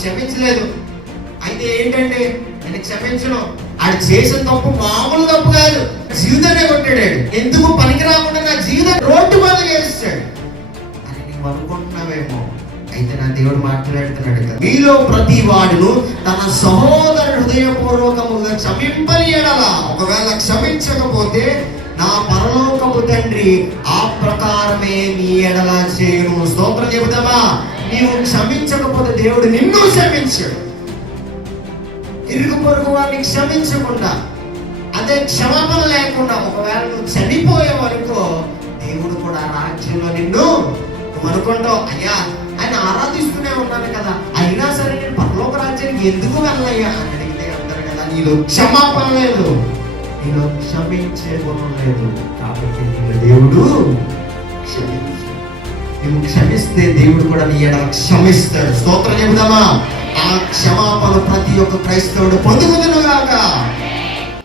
క్షమించలేదు. అయితే ఏంటంటే నేను క్షమించను, ఆడు చేసిన తప్పు మామూలు తప్పు కాదు, జీవితాన్ని కొట్టాడు, ఎందుకు పనికి రాకుండా నా జీవితం రోడ్డు మీద చేస్తాడు అని నువ్వు అనుకుంటున్నావేమో. అయితే నా దేవుడు మాట్లాడుతున్నాడు కదా, మీలో ప్రతి వాడును తన సహోదరుడు హృదయపూర్వకముగా క్షమింపని ఎడల, ఒకవేళ క్షమించకపోతే నా పరలోకపు తండ్రి ఆ ప్రకారమే నీ ఎడల చేయును. స్తోత్రం చెబుతామా? నీవు క్షమించకపోతే దేవుడు నిన్ను క్షమించాడు. ఇరుగు పొరుగు వారిని క్షమించకుండా, అదే క్షమాపణ లేకుండా ఒకవేళ నువ్వు చనిపోయావనుకో, దేవుడు కూడా రాజ్యంలో నిన్ను నువ్వు అనుకుంటావు, అయ్యా ఆయన ఆరాధిస్తూనే ఉన్నాను కదా, అయినా సరే నేను పరలోక రాజ్యానికి ఎందుకు వెళ్ళయ్యా అని అడిగితే అంటారు కదా, నీలో క్షమాపణ లేదు, నీలో క్షమించే గుణం లేదు, కాబట్టి నిన్ను దేవుడు క్షమించు. నువ్వు క్షమిస్తే దేవుడు కూడా నీ ఎడల క్షమిస్తాడు. స్తోత్రం చెబుదామా? ఆ క్షమాపణ ప్రతి ఒక్క క్రైస్తవుడు పొందుకుదునుగా.